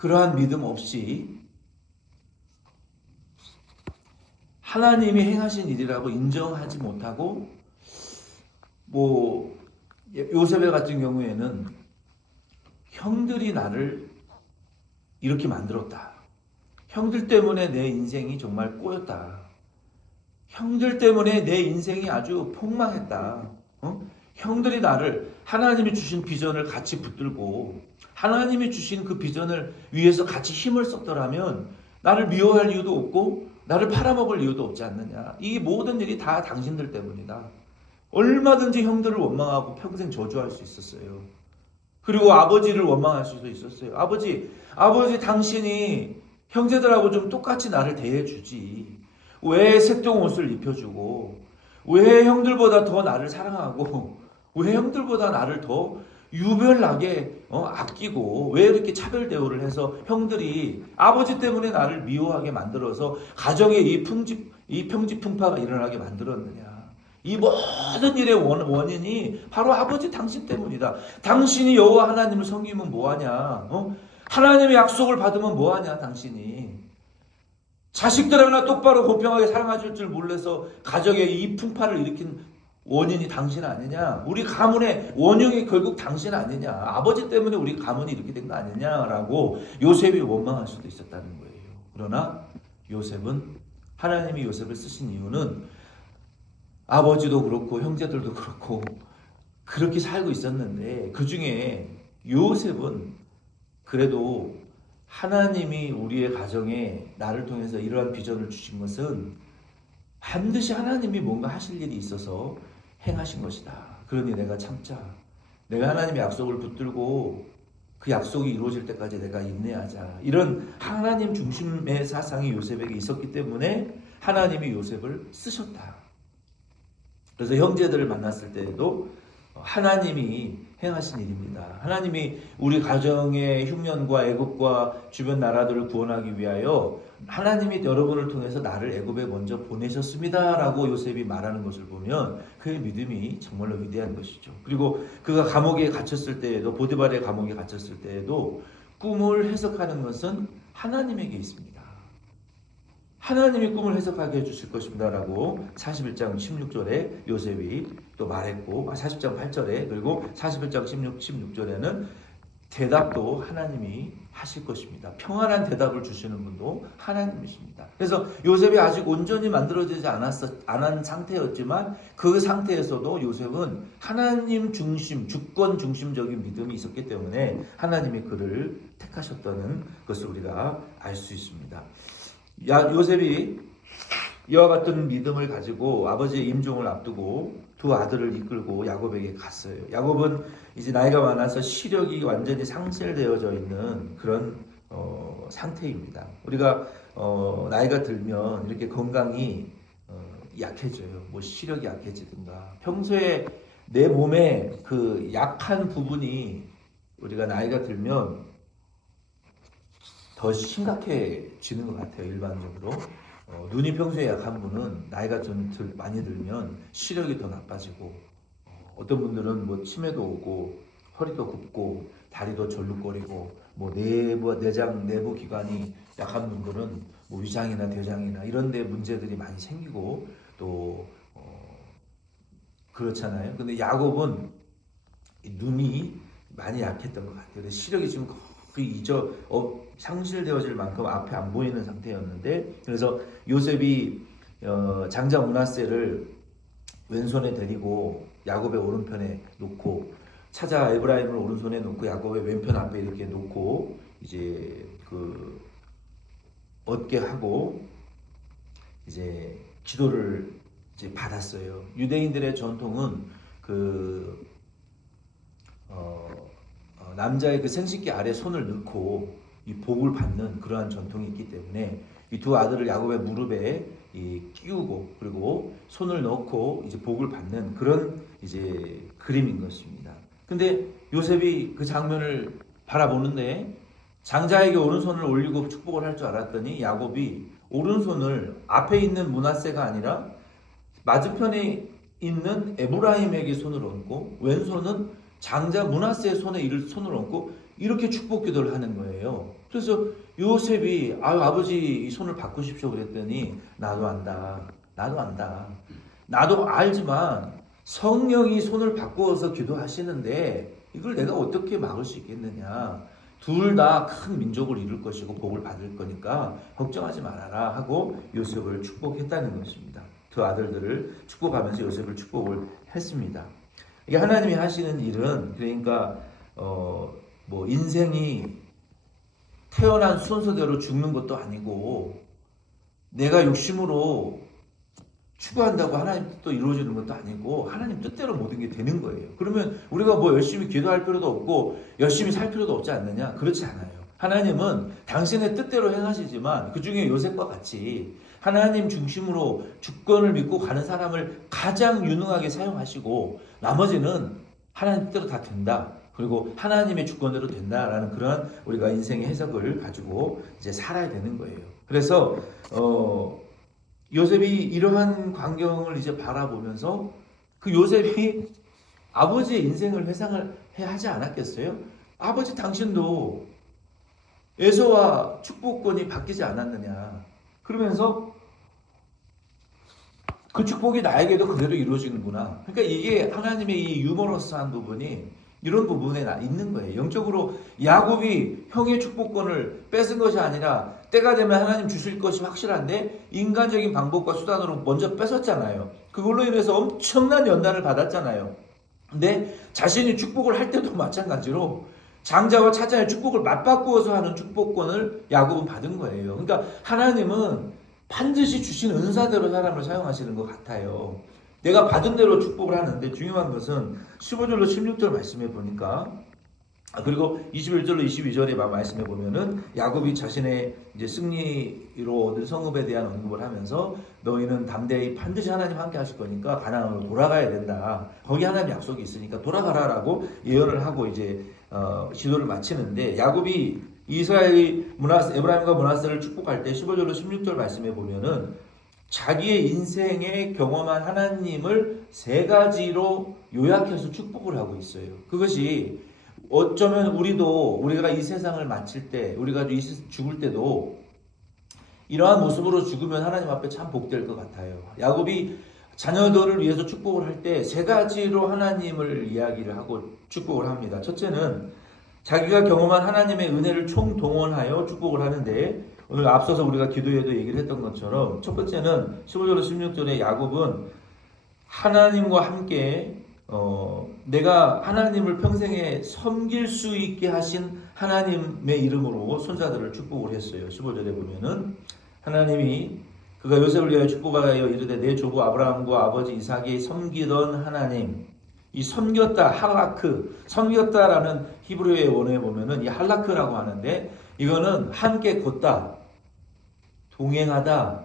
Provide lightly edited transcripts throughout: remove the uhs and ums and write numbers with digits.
그러한 믿음 없이 하나님이 행하신 일이라고 인정하지 못하고 뭐 요셉의 같은 경우에는 형들이 나를 이렇게 만들었다. 형들 때문에 내 인생이 정말 꼬였다. 형들 때문에 내 인생이 아주 폭망했다. 형들이 나를 하나님이 주신 비전을 같이 붙들고 하나님이 주신 그 비전을 위해서 같이 힘을 썼더라면 나를 미워할 이유도 없고 나를 팔아먹을 이유도 없지 않느냐. 이 모든 일이 다 당신들 때문이다. 얼마든지 형들을 원망하고 평생 저주할 수 있었어요. 그리고 아버지를 원망할 수도 있었어요. 아버지 당신이 형제들하고 좀 똑같이 나를 대해주지. 왜 색동 옷을 입혀주고 왜 형들보다 더 나를 사랑하고 왜 형들보다 나를 더 유별나게 아끼고 왜 이렇게 차별 대우를 해서 형들이 아버지 때문에 나를 미워하게 만들어서 가정에 이 평지풍파가 일어나게 만들었느냐. 이 모든 일의 원인이 바로 아버지 당신 때문이다. 당신이 여호와 하나님을 섬기면 뭐하냐? 하나님의 약속을 받으면 뭐하냐? 당신이 자식들 하나 똑바로 공평하게 사랑해줄 줄 몰라서 가정에 이 풍파를 일으킨 원인이 당신 아니냐? 우리 가문의 원흉이 결국 당신 아니냐? 아버지 때문에 우리 가문이 이렇게 된 거 아니냐라고 요셉이 원망할 수도 있었다는 거예요. 그러나 요셉은 하나님이 요셉을 쓰신 이유는 아버지도 그렇고 형제들도 그렇고 그렇게 살고 있었는데 그 중에 요셉은 그래도 하나님이 우리의 가정에 나를 통해서 이러한 비전을 주신 것은 반드시 하나님이 뭔가 하실 일이 있어서 행하신 것이다. 그러니 내가 참자. 내가 하나님의 약속을 붙들고 그 약속이 이루어질 때까지 내가 인내하자. 이런 하나님 중심의 사상이 요셉에게 있었기 때문에 하나님이 요셉을 쓰셨다. 그래서 형제들을 만났을 때에도 하나님이 행하신 일입니다. 하나님이 우리 가정의 흉년과 애굽과 주변 나라들을 구원하기 위하여 하나님이 여러분을 통해서 나를 애굽에 먼저 보내셨습니다라고 요셉이 말하는 것을 보면 그의 믿음이 정말로 위대한 것이죠. 그리고 그가 감옥에 갇혔을 때에도 보디발의 감옥에 갇혔을 때에도 꿈을 해석하는 것은 하나님에게 있습니다. 하나님이 꿈을 해석하게 해주실 것입니다 라고 41장 16절에 요셉이 또 말했고 40장 8절에 그리고 41장 16절에는 대답도 하나님이 하실 것입니다. 평안한 대답을 주시는 분도 하나님이십니다. 그래서 요셉이 아직 온전히 만들어지지 않은 상태였지만 그 상태에서도 요셉은 하나님 중심, 주권 중심적인 믿음이 있었기 때문에 하나님이 그를 택하셨다는 것을 우리가 알 수 있습니다. 요셉이 이와 같은 믿음을 가지고 아버지의 임종을 앞두고 두 아들을 이끌고 야곱에게 갔어요. 야곱은 이제 나이가 많아서 시력이 완전히 상실되어져 있는 그런 상태입니다. 우리가 나이가 들면 이렇게 건강이 약해져요. 뭐 시력이 약해지든가 평소에 내 몸에 그 약한 부분이 우리가 나이가 들면 더 심각해지는 것 같아요. 일반적으로 눈이 평소에 약한 분은 나이가 좀 많이 들면 시력이 더 나빠지고 어떤 분들은 뭐 치매도 오고 허리도 굽고 다리도 절룩거리고 뭐 내장 내부 기관이 약한 분들은 뭐 위장이나 대장이나 이런 데 문제들이 많이 생기고 또 그렇잖아요. 근데 야곱은 눈이 많이 약했던 것 같아요. 시력이 지금 거의 상실되어질 만큼 앞에 안 보이는 상태였는데 그래서 요셉이 장자 므낫세를 왼손에 데리고 야곱의 오른편에 놓고 차자 에브라임을 오른손에 놓고 야곱의 왼편 앞에 이렇게 놓고 이제 그 얻게 하고 이제 기도를 이제 받았어요. 유대인들의 전통은 남자의 그 생식기 아래 손을 넣고 이 복을 받는 그러한 전통이 있기 때문에 이 두 아들을 야곱의 무릎에 끼우고 그리고 손을 넣고 이제 복을 받는 그런 이제 그림인 것입니다. 근데 요셉이 그 장면을 바라보는데 장자에게 오른손을 올리고 축복을 할 줄 알았더니 야곱이 오른손을 앞에 있는 므낫세가 아니라 맞은편에 있는 에브라임에게 손을 얹고 왼손은 장자 므낫세의 손을 얹고 이렇게 축복 기도를 하는 거예요. 그래서 요셉이 아버지 이 손을 바꾸십시오 그랬더니 나도 안다. 나도 알지만 성령이 손을 바꾸어서 기도하시는데 이걸 내가 어떻게 막을 수 있겠느냐. 둘 다 큰 민족을 이룰 것이고 복을 받을 거니까 걱정하지 말아라 하고 요셉을 축복했다는 것입니다. 그 아들들을 축복하면서 요셉을 축복을 했습니다. 이게 하나님이 하시는 일은 그러니까 뭐 인생이 태어난 순서대로 죽는 것도 아니고 내가 욕심으로 추구한다고 하나님 뜻도 이루어지는 것도 아니고 하나님 뜻대로 모든 게 되는 거예요. 그러면 우리가 뭐 열심히 기도할 필요도 없고 열심히 살 필요도 없지 않느냐? 그렇지 않아요. 하나님은 당신의 뜻대로 행하시지만 그 중에 요셉과 같이 하나님 중심으로 주권을 믿고 가는 사람을 가장 유능하게 사용하시고 나머지는 하나님 뜻대로 다 된다. 그리고 하나님의 주권대로 된다라는 그런 우리가 인생의 해석을 가지고 이제 살아야 되는 거예요. 그래서 요셉이 이러한 광경을 이제 바라보면서 그 요셉이 아버지의 인생을 회상을 해야 하지 않았겠어요? 아버지 당신도 에서와 축복권이 바뀌지 않았느냐. 그러면서 그 축복이 나에게도 그대로 이루어지는구나. 그러니까 이게 하나님의 이 유머러스한 부분이 이런 부분에 있는 거예요. 영적으로 야곱이 형의 축복권을 뺏은 것이 아니라 때가 되면 하나님 주실 것이 확실한데 인간적인 방법과 수단으로 먼저 뺏었잖아요. 그걸로 인해서 엄청난 연단을 받았잖아요. 근데 자신이 축복을 할 때도 마찬가지로 장자와 차자의 축복을 맞바꾸어서 하는 축복권을 야곱은 받은 거예요. 그러니까 하나님은 반드시 주신 은사대로 사람을 사용하시는 것 같아요. 내가 받은 대로 축복을 하는데 중요한 것은 15절로 16절 말씀해 보니까 그리고 21절로 22절에 말씀해 보면은 야곱이 자신의 이제 승리로 얻은 성읍에 대한 언급을 하면서 너희는 담대히 반드시 하나님 함께 하실 거니까 가나안으로 돌아가야 된다. 거기 하나님 약속이 있으니까 돌아가라라고 예언을 하고 이제 지도를 마치는데 야곱이 이스라엘이 에브라임과 므낫세를 축복할 때 15절로 16절 말씀해 보면은 자기의 인생에 경험한 하나님을 세 가지로 요약해서 축복을 하고 있어요. 그것이 어쩌면 우리가 이 세상을 마칠 때, 우리가 죽을 때도 이러한 모습으로 죽으면 하나님 앞에 참 복될 것 같아요. 야곱이 자녀들을 위해서 축복을 할 때 세 가지로 하나님을 이야기를 하고 축복을 합니다. 첫째는 자기가 경험한 하나님의 은혜를 총동원하여 축복을 하는데 오늘 앞서서 우리가 기도에도 얘기를 했던 것처럼 첫 번째는 15절로 16절에 야곱은 하나님과 함께 내가 하나님을 평생에 섬길 수 있게 하신 하나님의 이름으로 손자들을 축복을 했어요. 15절에 보면은 하나님이 그가 요셉을 위하여 축복하여 이르되 내 조부 아브라함과 아버지 이삭이 섬기던 하나님, 이 섬겼다 할라크, 섬겼다라는 히브리어의 원어에 보면은 이 할라크라고 하는데 이거는 함께 걷다, 동행하다,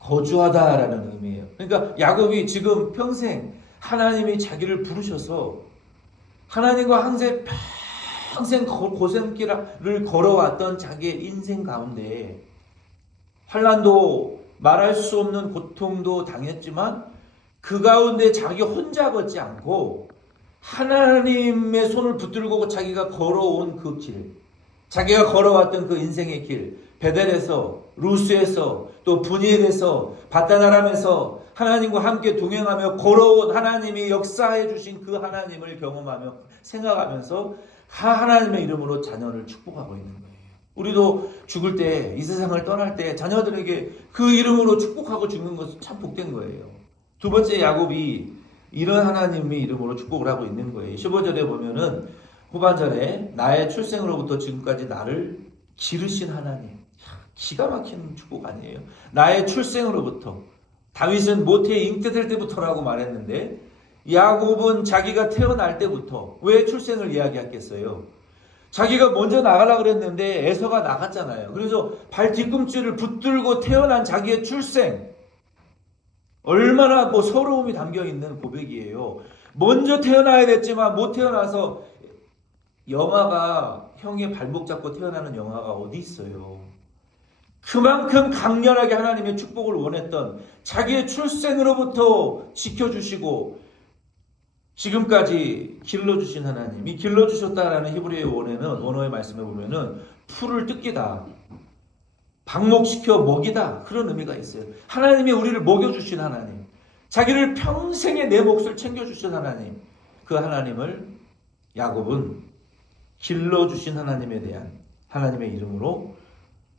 거주하다라는 의미예요. 그러니까 야곱이 지금 평생 하나님이 자기를 부르셔서 하나님과 평생 고생길을 걸어왔던 자기의 인생 가운데 환난도 말할 수 없는 고통도 당했지만 그 가운데 자기 혼자 걷지 않고 하나님의 손을 붙들고 자기가 걸어온 그 길, 자기가 걸어왔던 그 인생의 길, 베델에서, 루스에서, 또 브니엘에서, 바다나람에서 하나님과 함께 동행하며 걸어온 하나님이 역사해 주신 그 하나님을 경험하며 생각하면서 하나님의 이름으로 자녀를 축복하고 있는 거예요. 우리도 죽을 때, 이 세상을 떠날 때 자녀들에게 그 이름으로 축복하고 죽는 것은 참 복된 거예요. 두 번째 야곱이 이런 하나님의 이름으로 축복을 하고 있는 거예요. 15절에 보면은 후반절에 나의 출생으로부터 지금까지 나를 기르신 하나님. 기가 막힌 축복 아니에요. 나의 출생으로부터. 다윗은 모태에 잉태될 때부터라고 말했는데 야곱은 자기가 태어날 때부터. 왜 출생을 이야기했겠어요? 자기가 먼저 나가려고 그랬는데 에서가 나갔잖아요. 그래서 발 뒤꿈치를 붙들고 태어난 자기의 출생. 얼마나 서러움이 담겨있는 고백이에요. 먼저 태어나야 됐지만 못 태어나서 영아가 형의 발목 잡고 태어나는 영아가 어디 있어요. 그만큼 강렬하게 하나님의 축복을 원했던 자기의 출생으로부터 지켜주시고 지금까지 길러주신 하나님, 이 길러주셨다라는 히브리어 원어의 말씀에 보면은 풀을 뜯기다, 방목시켜 먹이다, 그런 의미가 있어요. 하나님이 우리를 먹여주신 하나님, 자기를 평생에 내 몫을 챙겨주신 하나님, 그 하나님을 야곱은 길러주신 하나님에 대한 하나님의 이름으로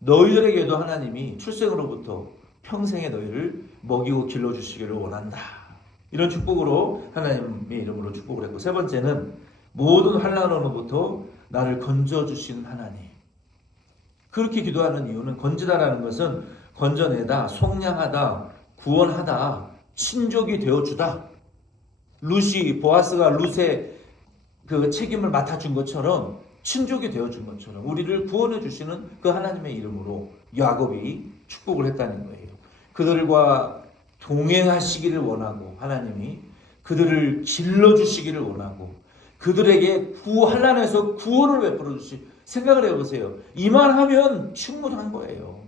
너희들에게도 하나님이 출생으로부터 평생에 너희를 먹이고 길러주시기를 원한다, 이런 축복으로 하나님의 이름으로 축복을 했고, 세 번째는 모든 환난으로부터 나를 건져주신 하나님. 그렇게 기도하는 이유는, 건지다라는 것은 건져내다, 속량하다, 구원하다, 친족이 되어주다. 보아스가 룻의 그 책임을 맡아준 것처럼, 친족이 되어준 것처럼 우리를 구원해 주시는 그 하나님의 이름으로 야곱이 축복을 했다는 거예요. 그들과 동행하시기를 원하고, 하나님이 그들을 길러주시기를 원하고, 그들에게 환난에서 구원을 베풀어 주시. 생각을 해보세요. 이만하면 충분한 거예요.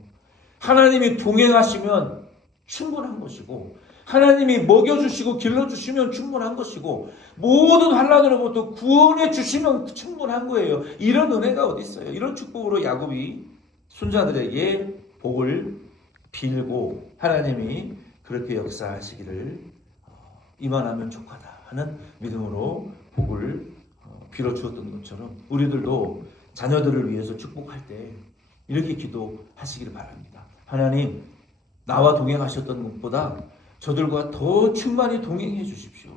하나님이 동행하시면 충분한 것이고, 하나님이 먹여주시고 길러주시면 충분한 것이고, 모든 환난으로부터 구원해 주시면 충분한 거예요. 이런 은혜가 어디 있어요? 이런 축복으로 야곱이 손자들에게 복을 빌고, 하나님이 그렇게 역사하시기를 이만하면 족하다 하는 믿음으로 복을 빌어주었던 것처럼, 우리들도 자녀들을 위해서 축복할 때 이렇게 기도하시기를 바랍니다. 하나님, 나와 동행하셨던 것보다 저들과 더 충만히 동행해 주십시오.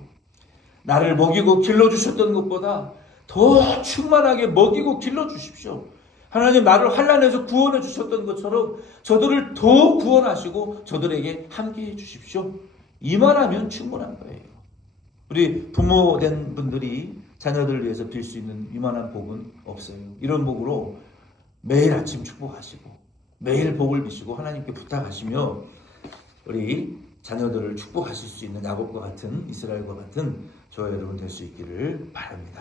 나를 먹이고 길러주셨던 것보다 더 충만하게 먹이고 길러주십시오. 하나님, 나를 환난에서 구원해 주셨던 것처럼 저들을 더 구원하시고 저들에게 함께해 주십시오. 이만하면 충분한 거예요. 우리 부모 된 분들이 자녀들을 위해서 빌 수 있는 이만한 복은 없어요. 이런 복으로 매일 아침 축복하시고 매일 복을 비시고 하나님께 부탁하시며 우리 자녀들을 축복하실 수 있는 야곱과 같은, 이스라엘과 같은 저와 여러분 될 수 있기를 바랍니다.